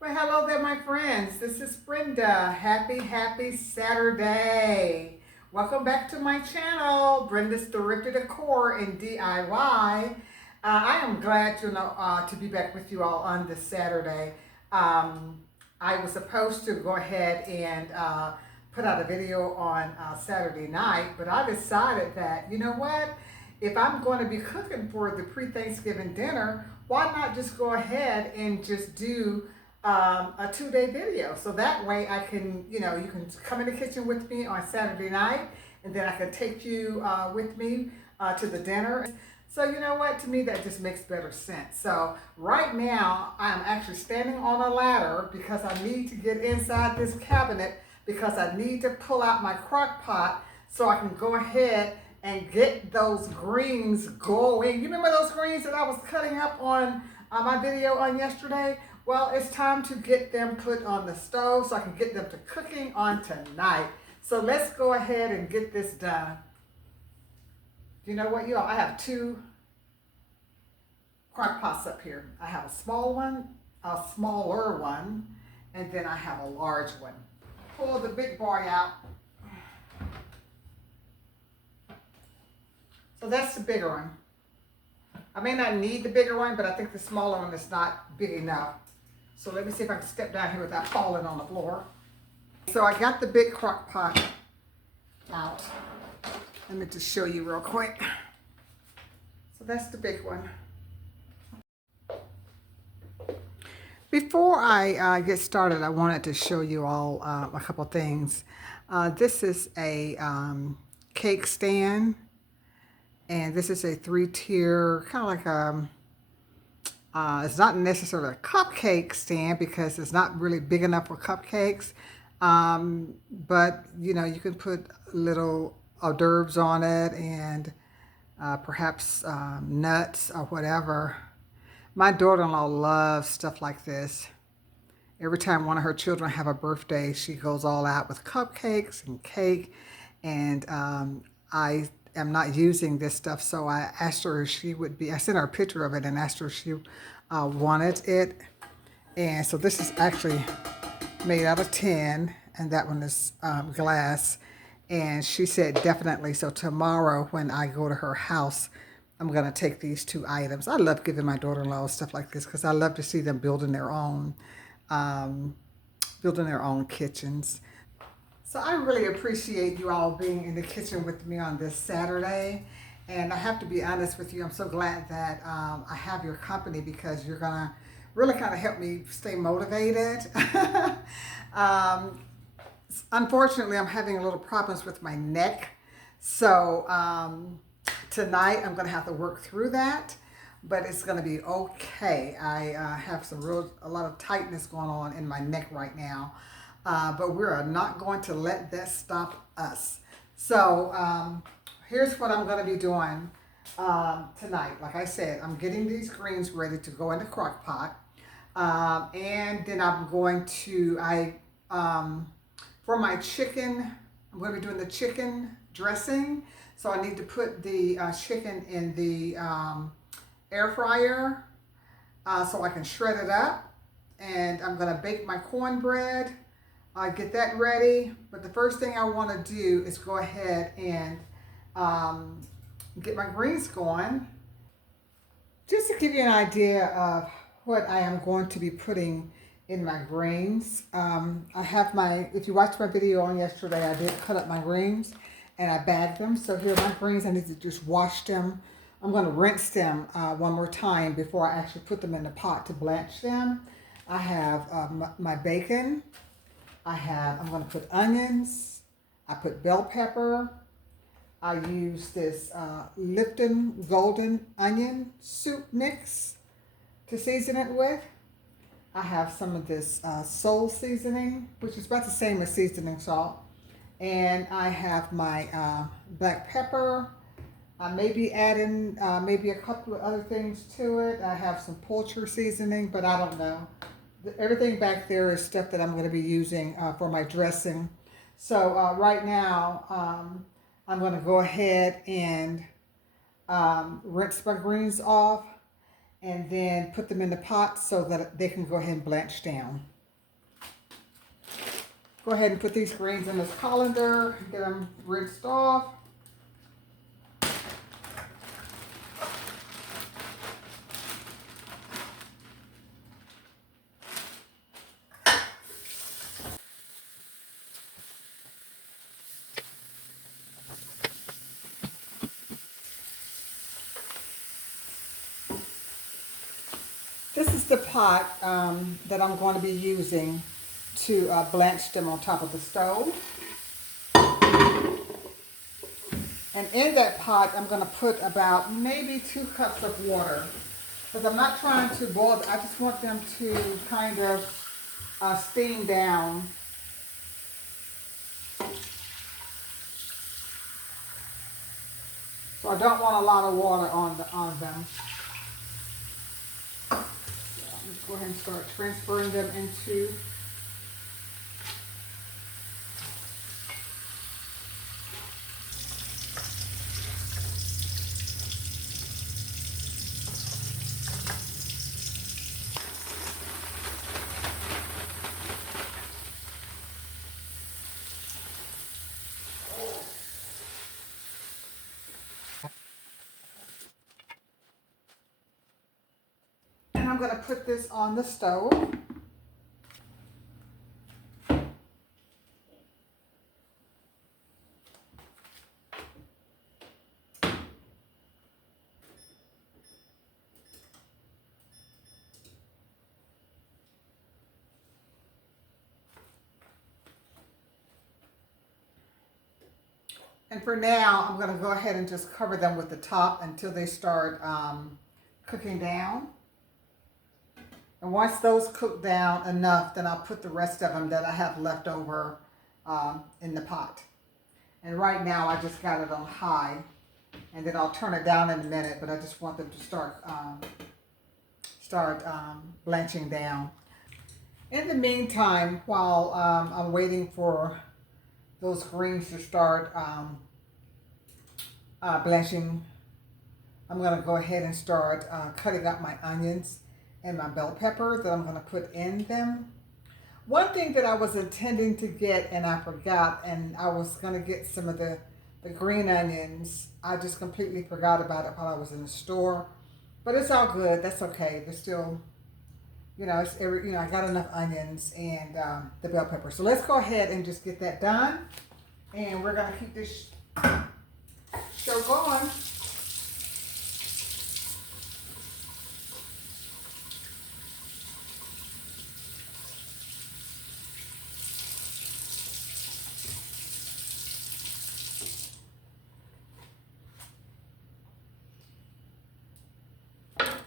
Well, hello there, my friends. This is Brenda. Happy Saturday. Welcome back to my channel, Brenda's Thrifty Decor and DIY. I am glad to be back with you all on this Saturday. Um, I was supposed to go ahead and put out a video on Saturday night, but I decided that, you know what? If I'm going to be cooking for the pre-Thanksgiving dinner, why not just go ahead and just do a 2-day video. So that way I can, you can come in the kitchen with me on Saturday night, and then I can take you with me to the dinner. So you know what, to me that just makes better sense. So right now I'm actually standing on a ladder because I need to get inside this cabinet because I need to pull out my crock pot so I can go ahead and get those greens going. You remember those greens that I was cutting up on my video on yesterday? Well, it's time to get them put on the stove so I can get them to cooking on tonight. So let's go ahead and get this done. You know what, y'all? I have two crock pots up here. I have a small one, a smaller one, and then I have a large one. Pull the big boy out. So that's the bigger one. I may not need the bigger one, but I think the smaller one is not big enough. So let me see if I can step down here without falling on the floor. So I got the big crock pot out. Let me just show you real quick. So that's the big one. Before I get started, I wanted to show you all a couple things. This is a cake stand, and this is a 3-tier, kind of like it's not necessarily a cupcake stand because it's not really big enough for cupcakes. But you can put little hors d'oeuvres on it and perhaps nuts or whatever. My daughter-in-law loves stuff like this. Every time one of her children have a birthday, she goes all out with cupcakes and cake. And I am not using this stuff, so I asked her if she would be, I sent her a picture of it and asked her if she wanted it. And so this is actually made out of tin, and that one is glass. And she said definitely. So tomorrow when I go to her house, I'm going to take these two items. I love giving my daughter-in-law stuff like this because I love to see them building their own kitchens. So I really appreciate you all being in the kitchen with me on this Saturday. And I have to be honest with you, I'm so glad that I have your company because you're going to really kind of help me stay motivated. Unfortunately, I'm having a little problems with my neck. So tonight I'm going to have to work through that, but it's going to be okay. I have a lot of tightness going on in my neck right now. But we are not going to let that stop us. So here's what I'm going to be doing tonight. Like I said, I'm getting these greens ready to go in the crock pot. And then I'm going to, for my chicken, I'm going to be doing the chicken dressing. So I need to put the chicken in the air fryer so I can shred it up. And I'm going to bake my cornbread. Get that ready. But the first thing I want to do is go ahead and get my greens going. Just to give you an idea of what I am going to be putting in my greens. I have if you watched my video on yesterday, I did cut up my greens and I bagged them. So here are my greens. I need to just wash them. I'm going to rinse them one more time before I actually put them in the pot to blanch them. I have my bacon. I'm going to put onions. I put bell pepper. I use this Lipton Golden Onion Soup Mix to season it with. I have some of this Soul seasoning, which is about the same as seasoning salt. And I have my black pepper. I may be adding maybe a couple of other things to it. I have some poultry seasoning, but I don't know. Everything back there is stuff that I'm going to be using for my dressing. So right now, I'm going to go ahead and rinse my greens off. and then put them in the pot so that they can go ahead and blanch down. Go ahead and put these greens in this colander, get them rinsed off. This is the pot that I'm going to be using to blanch them on top of the stove. And in that pot, I'm going to put about maybe 2 cups of water. Because I'm not trying to boil, I just want them to kind of steam down. So I don't want a lot of water on them. So let's go ahead and start transferring them into. And I'm going to put this on the stove. And for now, I'm going to go ahead and just cover them with the top until they start cooking down. And once those cook down enough, then I'll put the rest of them that I have left over in the pot. And right now, I just got it on high. And then I'll turn it down in a minute, but I just want them to start blanching down. In the meantime, while I'm waiting for those greens to start blanching, I'm going to go ahead and start cutting up my onions and my bell pepper that I'm going to put in them. One thing that I was intending to get and I forgot, and I was going to get some of the green onions. I just completely forgot about it while I was in the store. But it's all good. That's okay. They're still, I got enough onions and the bell pepper. So let's go ahead and just get that done. And we're going to keep this show going.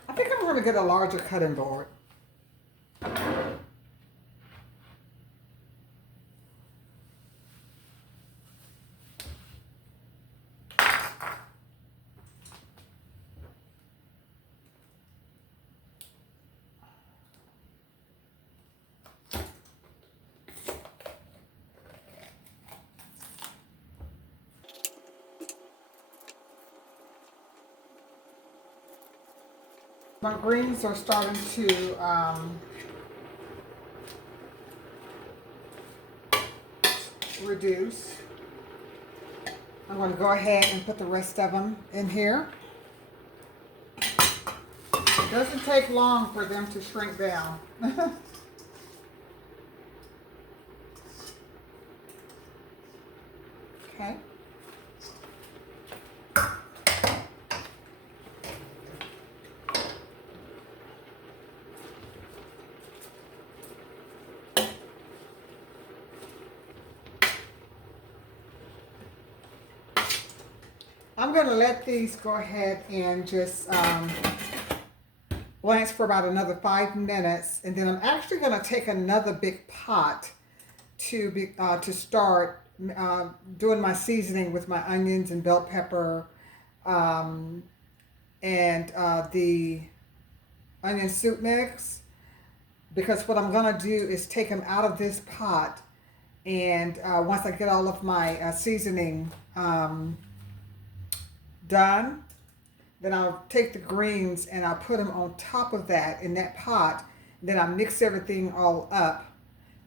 I think I'm going to get a larger cutting board. My greens are starting to reduce. I'm going to go ahead and put the rest of them in here. It doesn't take long for them to shrink down. Okay. I'm going to let these go ahead and just blanch for about another 5 minutes, and then I'm actually going to take another big pot to start doing my seasoning with my onions and bell pepper and the onion soup mix, because what I'm going to do is take them out of this pot, and once I get all of my seasoning done, Then I'll take the greens and I'll put them on top of that in that pot. Then I mix everything all up,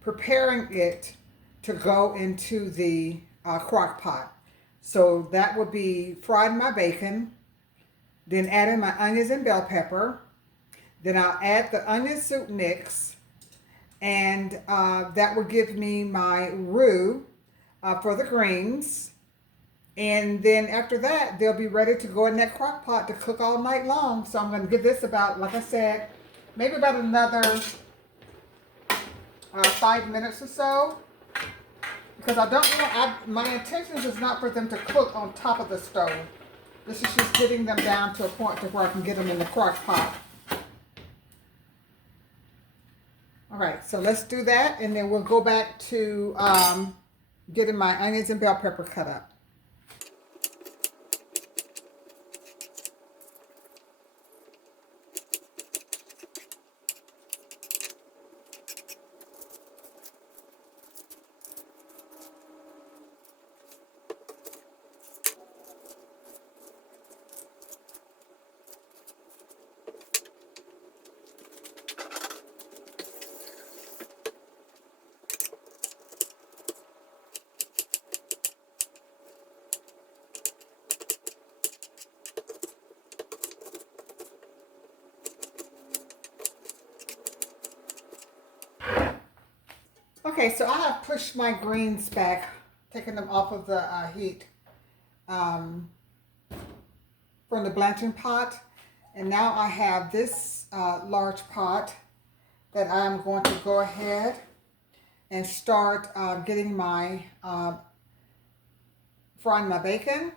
preparing it to go into the crock pot. So that would be frying my bacon, then adding my onions and bell pepper. Then I'll add the onion soup mix, and that will give me my roux for the greens. And then after that, they'll be ready to go in that crock pot to cook all night long. So I'm going to give this about, like I said, maybe about another 5 minutes or so. Because I don't want, my intention is not for them to cook on top of the stove. This is just getting them down to a point to where I can get them in the crock pot. All right, so let's do that, and then we'll go back to getting my onions and bell pepper cut up. Okay, so I have pushed my greens back, taking them off of the heat from the blanching pot. And now I have this large pot that I'm going to go ahead and start getting my, frying my bacon.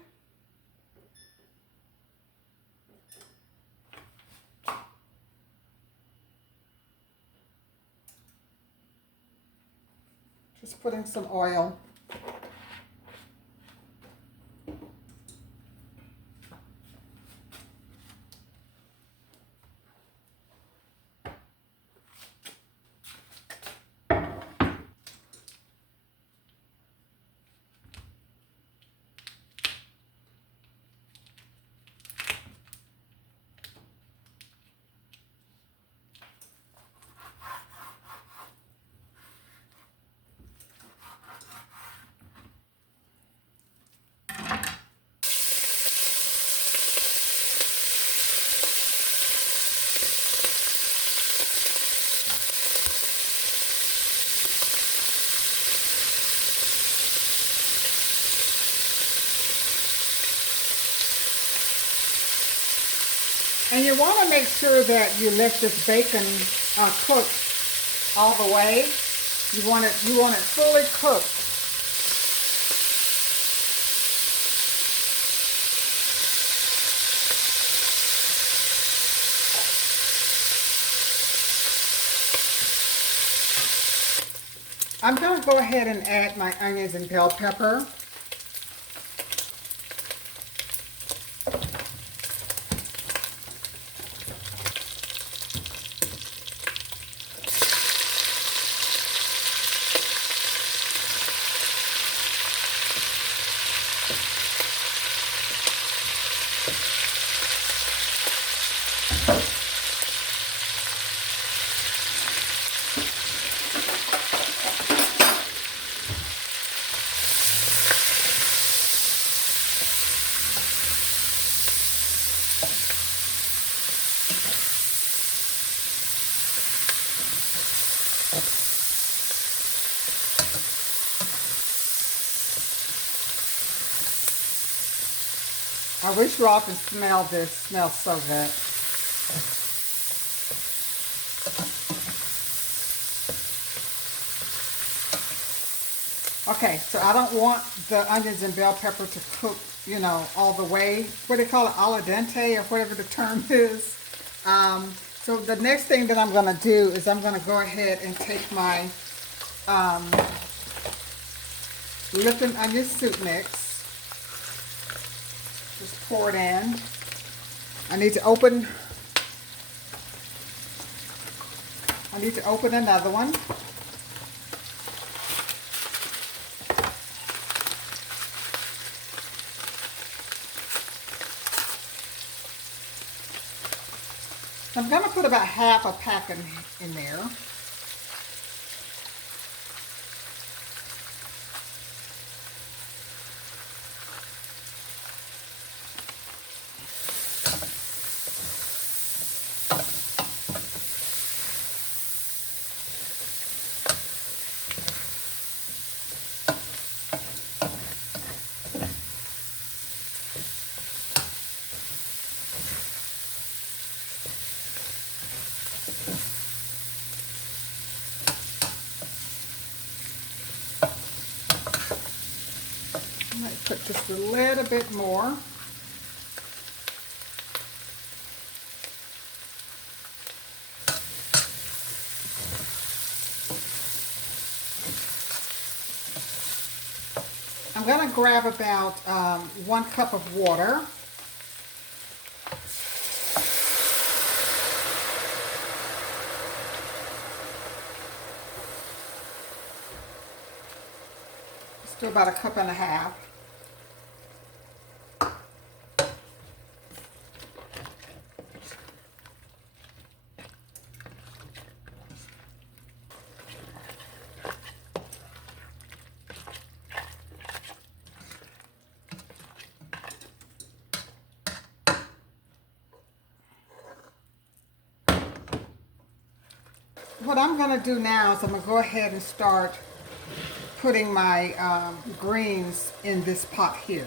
Just putting some oil. And you want to make sure that you let this bacon cook all the way. You want it fully cooked. I'm going to go ahead and add my onions and bell pepper. I wish you all could smell this. It smells so good. Okay, so I don't want the onions and bell pepper to cook, you know, all the way. What do they call it? Al dente, or whatever the term is. So the next thing that I'm going to do is I'm going to go ahead and take my Lipton onion soup mix. Just pour it in. I need to open another one. So I'm going to put about half a pack in there. I might put just a little bit more. I'm going to grab about 1 cup of water. Let's do about 1.5 cups. What I'm going to do now is I'm going to go ahead and start putting my greens in this pot here.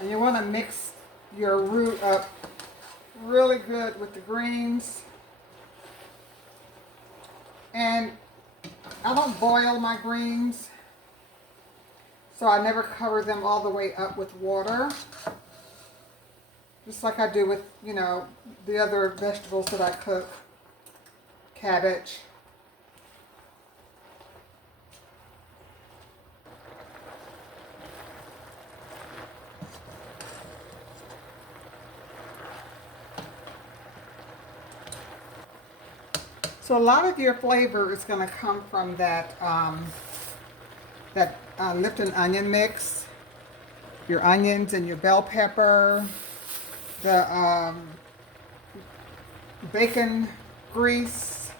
And you want to mix your roux up really good with the greens. And I don't boil my greens, so I never cover them all the way up with water. Just like I do with, you know, the other vegetables that I cook. Cabbage. So a lot of your flavor is going to come from that Lipton onion mix, your onions and your bell pepper, the bacon grease.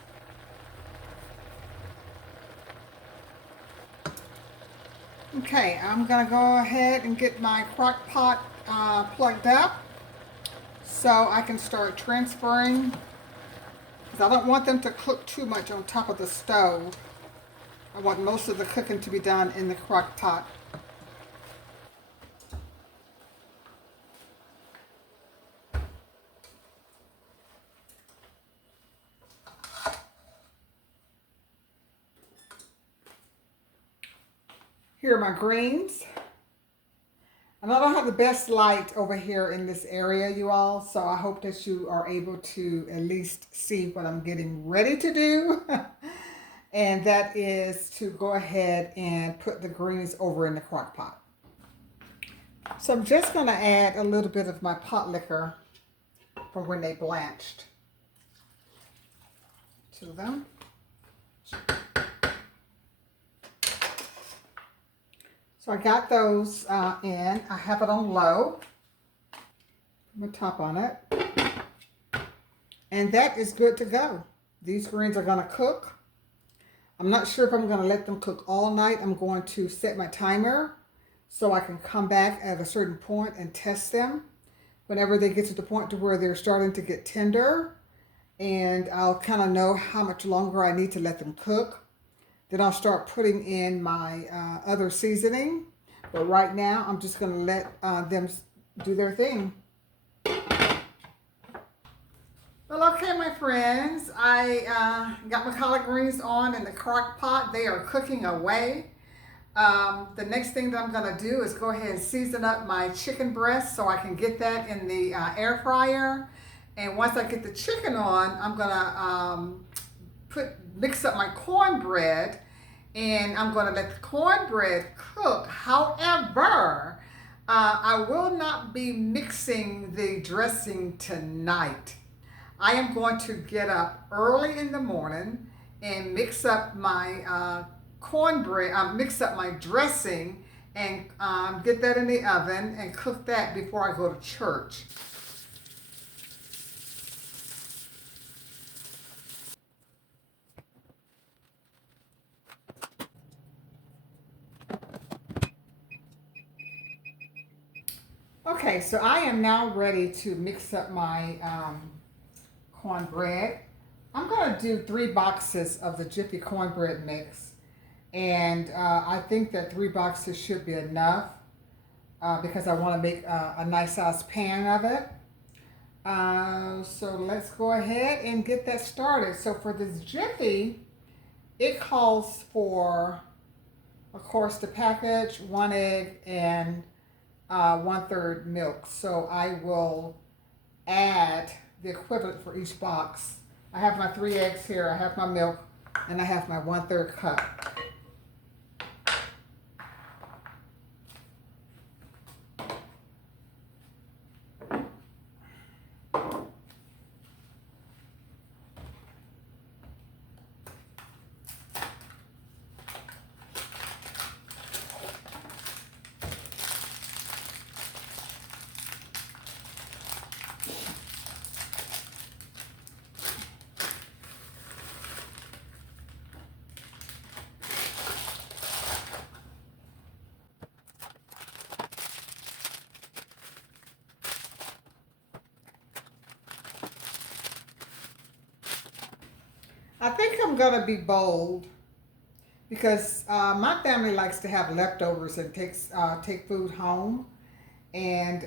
Okay, I'm going to go ahead and get my crock pot plugged up so I can start transferring. I don't want them to cook too much on top of the stove. I want most of the cooking to be done in the crock pot. Here are my greens. And I don't have the best light over here in this area, you all, so I hope that you are able to at least see what I'm getting ready to do. And that is to go ahead and put the greens over in the crock pot. So I'm just going to add a little bit of my pot liquor from when they blanched to them. So I got those in. I have it on low. Put my top on it. And that is good to go. These greens are going to cook. I'm not sure if I'm going to let them cook all night. I'm going to set my timer so I can come back at a certain point and test them whenever they get to the point to where they're starting to get tender. And I'll kind of know how much longer I need to let them cook. Then I'll start putting in my other seasoning. But right now, I'm just going to let them do their thing. Well, okay, my friends. I got my collard greens on in the crock pot. They are cooking away. The next thing that I'm going to do is go ahead and season up my chicken breast so I can get that in the air fryer. And once I get the chicken on, I'm going to mix up my cornbread, and I'm going to let the cornbread cook. However, I will not be mixing the dressing tonight. I am going to get up early in the morning and mix up my cornbread, mix up my dressing and get that in the oven and cook that before I go to church. Okay, so I am now ready to mix up my cornbread. I'm going to do 3 boxes of the Jiffy cornbread mix. And I think that 3 boxes should be enough because I want to make a nice sized pan of it. So let's go ahead and get that started. So for this Jiffy, it calls for, of course, the package, 1 egg, and 1/3 milk. So I will add the equivalent for each box. I have my 3 eggs here, I have my milk, and I have my 1/3 cup. I think I'm gonna be bold because my family likes to have leftovers and take food home, and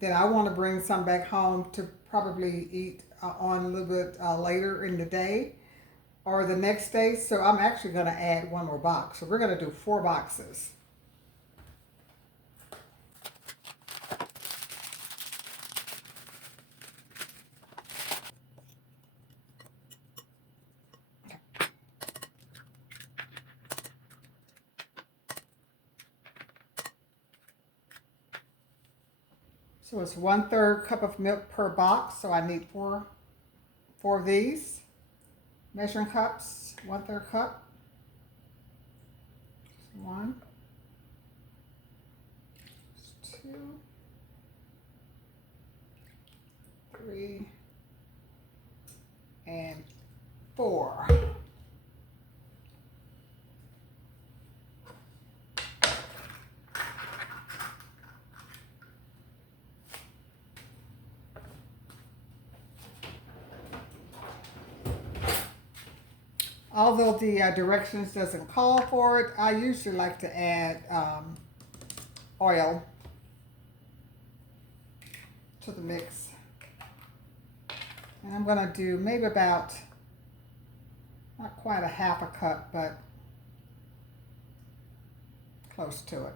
then I want to bring some back home to probably eat on a little bit later in the day or the next day. So I'm actually gonna add 1 more box. So we're gonna do 4 boxes. So it's 1/3 cup of milk per box. So I need four of these measuring cups. 1/3 cup. 1, 2, 3, and 4. Although the directions doesn't call for it, I usually like to add oil to the mix. And I'm going to do maybe about, not quite a 1/2 cup, but close to it.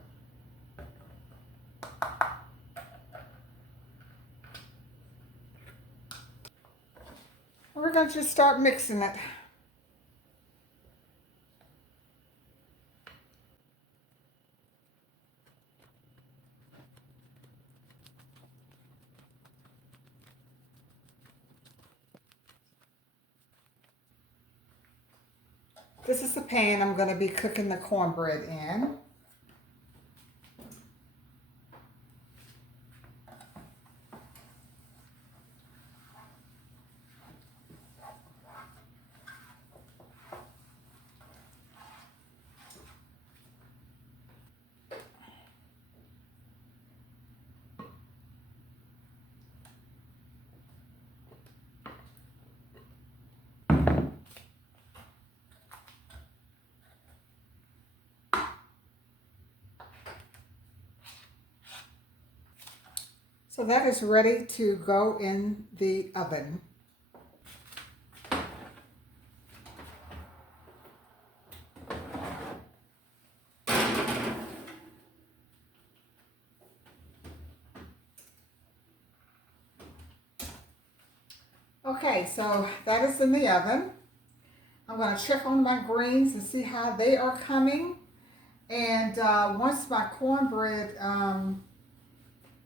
We're going to just start mixing it. This is the pan I'm going to be cooking the cornbread in. So that is ready to go in the oven. Okay, so that is in the oven. I'm going to check on my greens and see how they are coming. And once my cornbread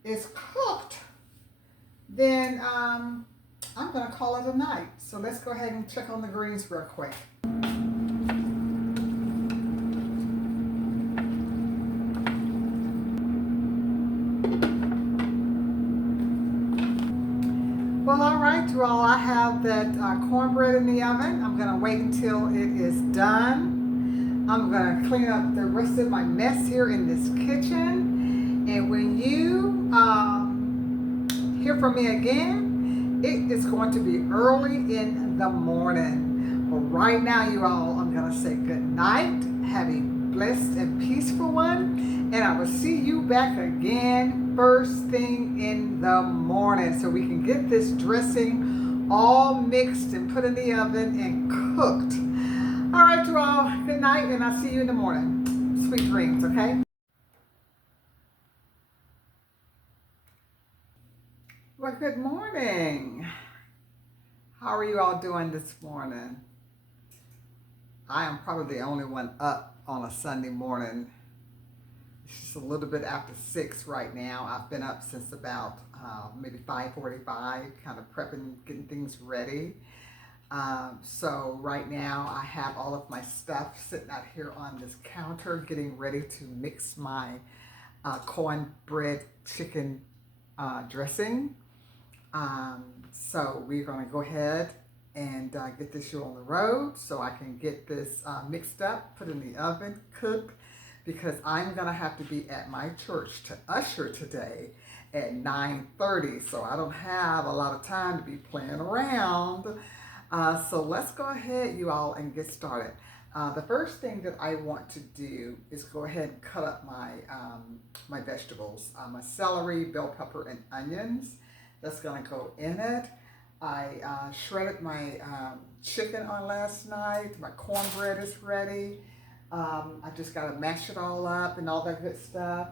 is cooked, then I'm going to call it a night. So let's go ahead and check on the greens real quick. Well, all right, you all, I have that cornbread in the oven. I'm going to wait until it is done. I'm going to clean up the rest of my mess here in this kitchen. And when you hear from me again, it is going to be early in the morning. But right now, you all, I'm going to say good night. Have a blessed and peaceful one. And I will see you back again first thing in the morning so we can get this dressing all mixed and put in the oven and cooked. All right, you all, good night, and I'll see you in the morning. Sweet dreams, okay? Well, good morning. How are you all doing this morning? I am probably the only one up on a Sunday morning. It's just a little bit after 6 right now. I've been up since about maybe 5:45, kind of prepping, getting things ready. So right now I have all of my stuff sitting out here on this counter, getting ready to mix my cornbread chicken dressing. So we're going to go ahead and get this show on the road so I can get this mixed up, put in the oven, cooked, because I'm going to have to be at my church to usher today at 9:30. So I don't have a lot of time to be playing around. So let's go ahead, you all, and get started. The first thing that I want to do is go ahead and cut up my vegetables, my celery, bell pepper, and onions. That's going to go in it. I shredded my chicken on last night. My cornbread is ready. I just got to mash it all up and all that good stuff.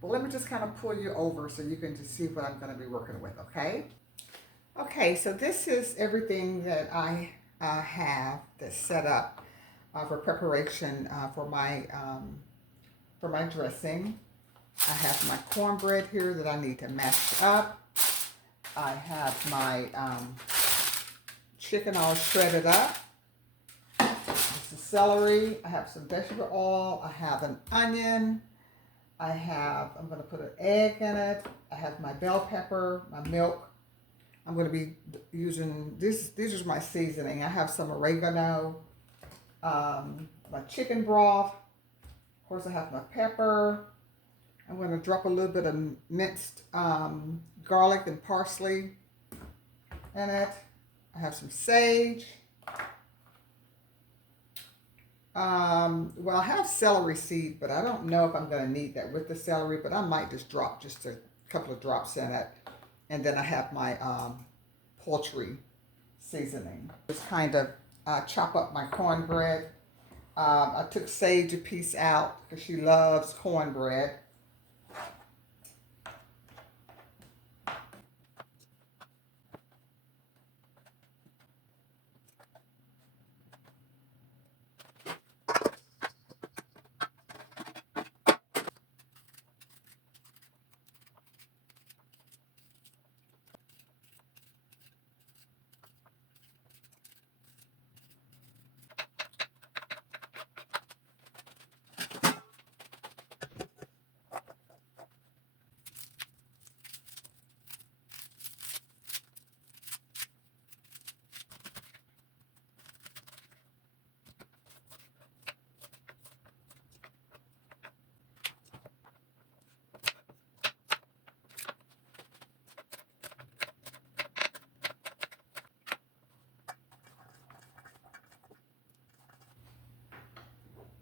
But let me just kind of pull you over so you can just see what I'm going to be working with, okay? Okay, so this is everything that I have that's set up for preparation for my dressing. I have my cornbread here that I need to mash up. I have my chicken all shredded up. This is celery. I have some vegetable oil. I have an onion. I'm going to put an egg in it. I have my bell pepper, my milk. I'm going to be using, these are my seasoning. I have some oregano, my chicken broth. Of course, I have my pepper. I'm going to drop a little bit of minced garlic and parsley in it. I have some sage. Well, I have celery seed, but I don't know if I'm going to need that with the celery, but I might just drop just a couple of drops in it. And then I have my poultry seasoning. Just kind of chop up my cornbread. I took Sage a piece out because she loves cornbread.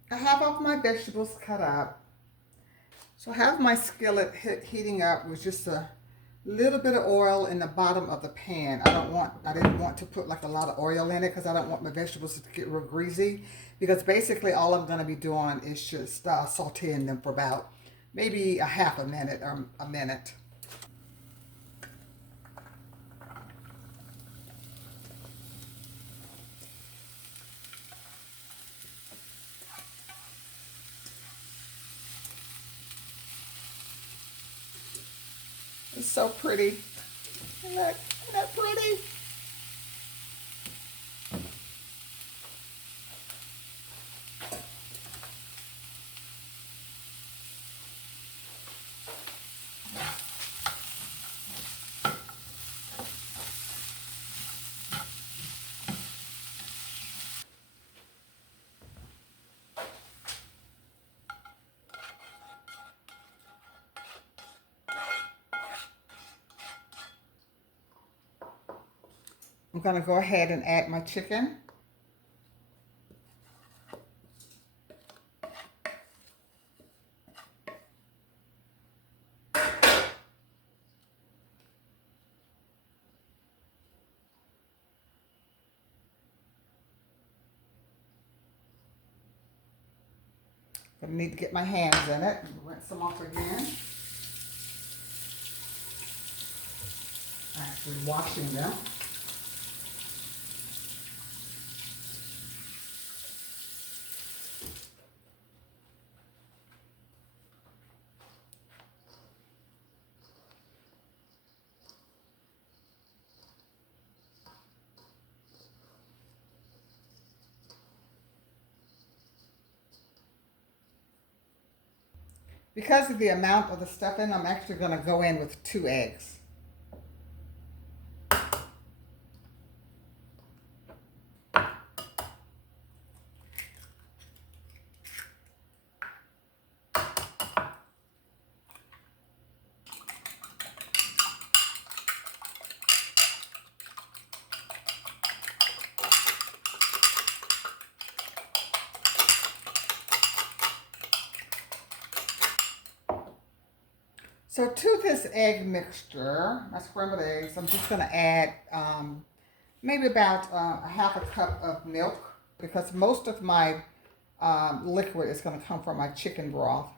I have all my vegetables cut up. So I have my skillet heating up with just a little bit of oil in the bottom of the pan. I didn't want to put like a lot of oil in it because I don't want my vegetables to get real greasy. Because basically all I'm going to be doing is just sauteing them for about maybe a half a minute or a minute. It's so pretty. Look. Isn't that pretty? I'm going to go ahead and add my chicken. I need to get my hands in it. Rinse them off again. Actually washing them. Because of the amount of the stuffing, I'm actually going to go in with 2 eggs. So to this egg mixture, my scrambled eggs, I'm just going to add maybe about a half a cup of milk, because most of my liquid is going to come from my chicken broth.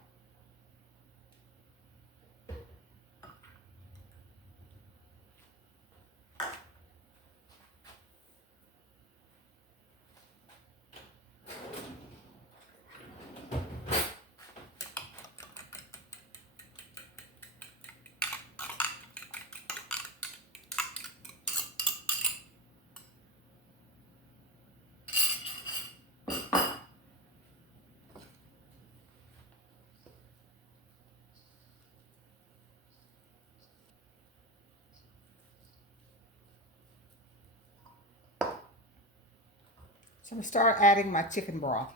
So I'm going to start adding my chicken broth.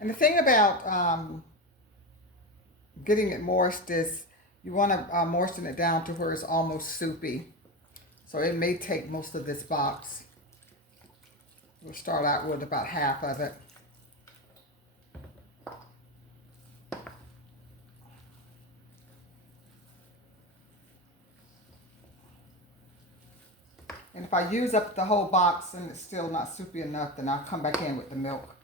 And the thing about getting it moist is you want to moisten it down to where it's almost soupy. So it may take most of this box. We'll start out with about half of it. And if I use up the whole box and it's still not soupy enough, then I'll come back in with the milk.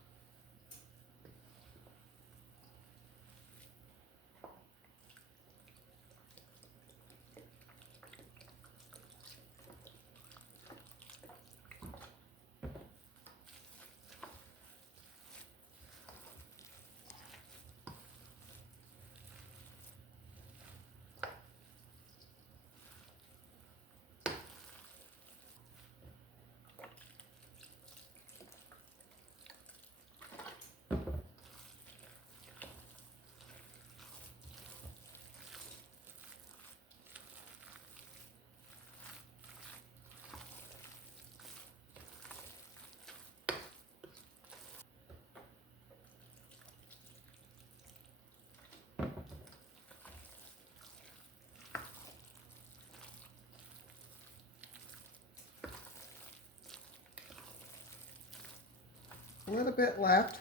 A little bit left.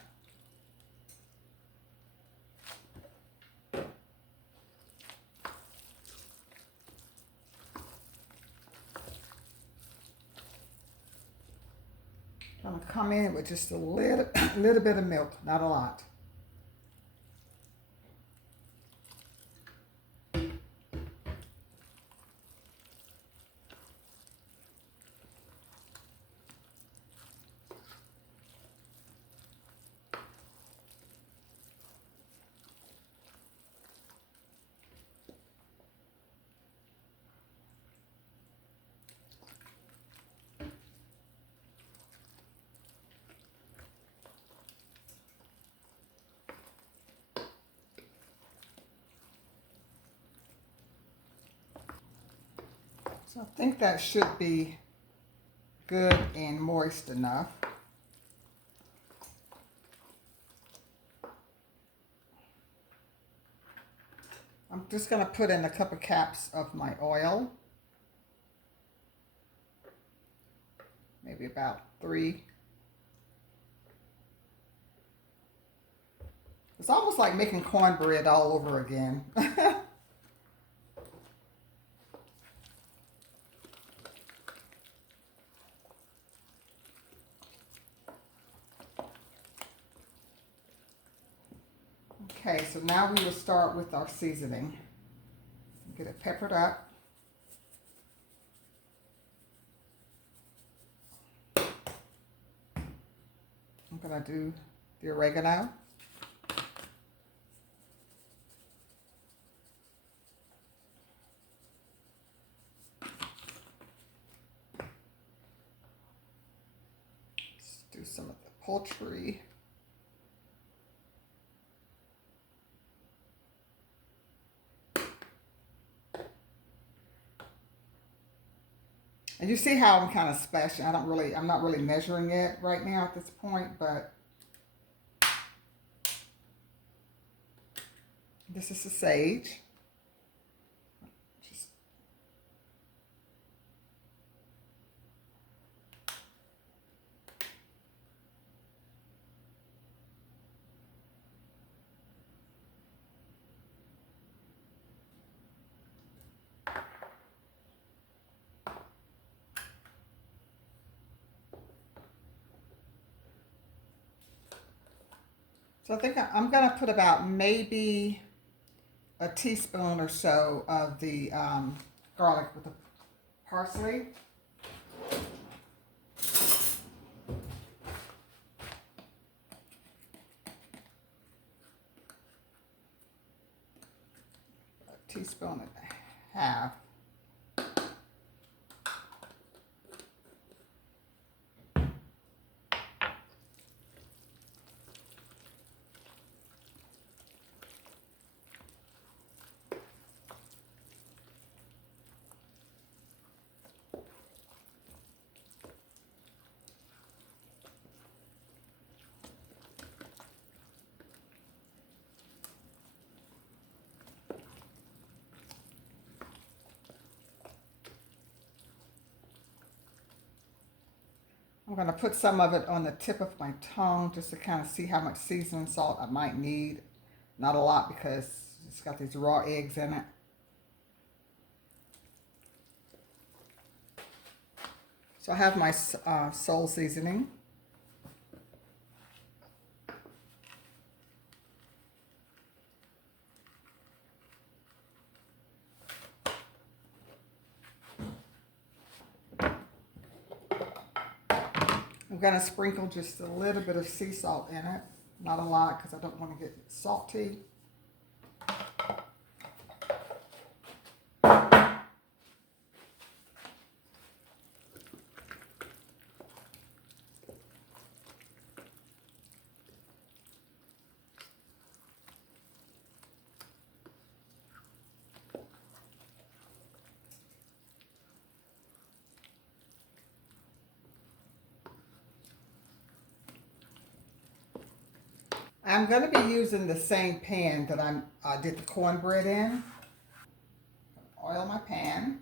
I'm going to come in with just a little bit of milk, not a lot. So I think that should be good and moist enough. I'm just going to put in a couple caps of my oil, maybe about 3. It's almost like making cornbread all over again. Okay, so now we will start with our seasoning. Get it peppered up. I'm going to do the oregano. Let's do some of the poultry. And you see how I'm kind of splashing. I'm not really measuring it right now at this point, but this is the sage. So I think I'm going to put about maybe a teaspoon or so of the garlic with the parsley. A teaspoon and a half. I'm going to put some of it on the tip of my tongue just to kind of see how much seasoning salt I might need. Not a lot because it's got these raw eggs in it. So I have my sole seasoning. I'm going to sprinkle just a little bit of sea salt in it. Not a lot because I don't want to get salty. I'm going to be using the same pan that I did the cornbread in. Oil my pan.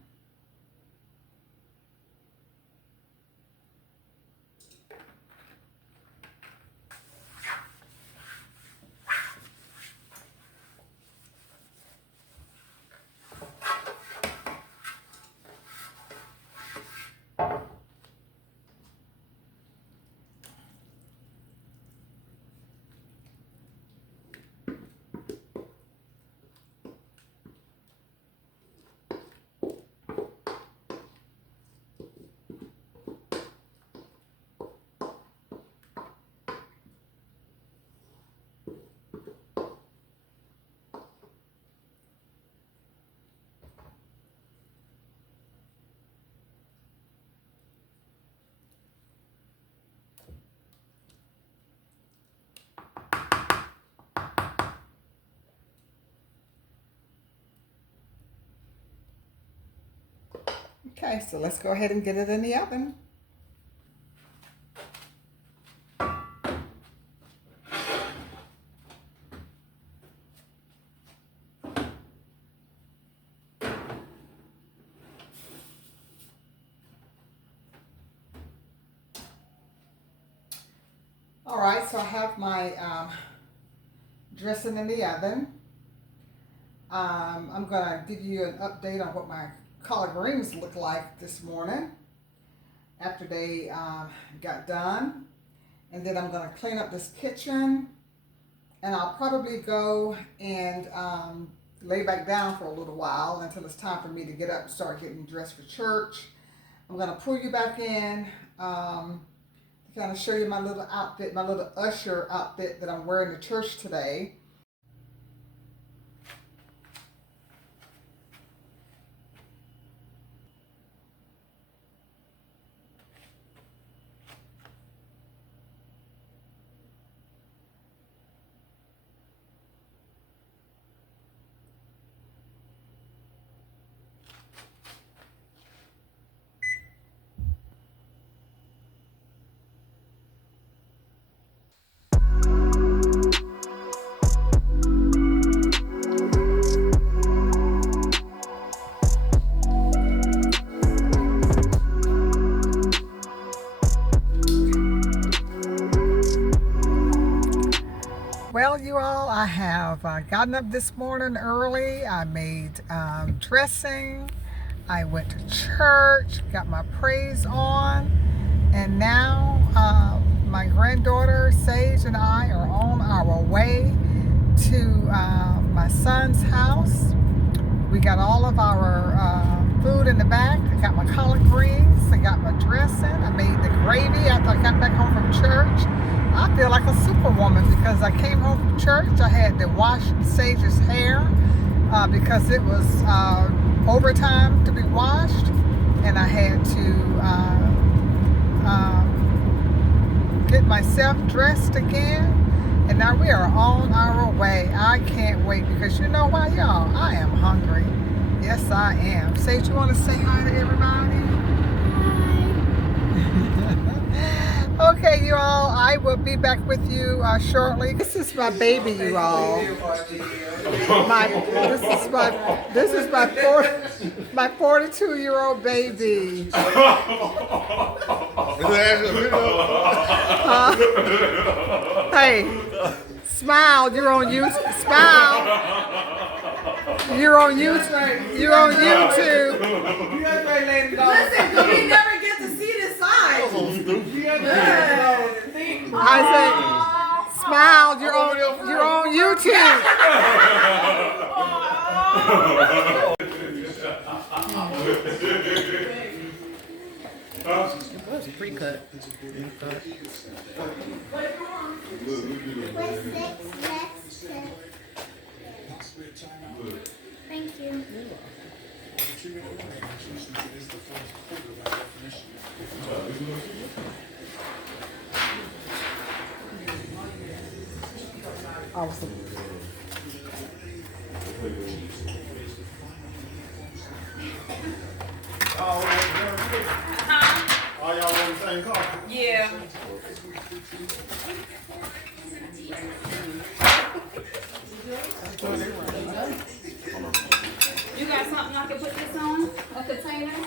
Okay, so let's go ahead and get it in the oven. All right, so I have my dressing in the oven. I'm going to give you an update on what my collard greens look like this morning after they got done. And then I'm going to clean up this kitchen, and I'll probably go and lay back down for a little while until it's time for me to get up and start getting dressed for church. I'm going to pull you back in to kind of show you my little outfit, my little usher outfit that I'm wearing to church today. Well, you all, I have gotten up this morning early. I made dressing. I went to church, got my praise on, and now my granddaughter Sage and I are on our way to my son's house. We got all of our food in the back. I got my collard greens. I got my dressing. I made the gravy after I got back home from church. I feel like a superwoman because I came home from church. I had to wash Sage's hair because it was overtime to be washed, and I had to get myself dressed again. And now we are on our way. I can't wait because you know why, y'all? I am hungry. Yes, I am. Sage, you want to say hi to everybody? Okay, you all, I will be back with you shortly. This is my baby, you all. This is my 42-year-old baby. Hey, smile. You're on YouTube. Smile. You're on YouTube. You're on YouTube. Listen, do we never get to see this side? I say, smile. You're on YouTube. It was pre-cut. Thank you. Awesome. All y'all want the same car? Yeah. You got something I can put this on? A container?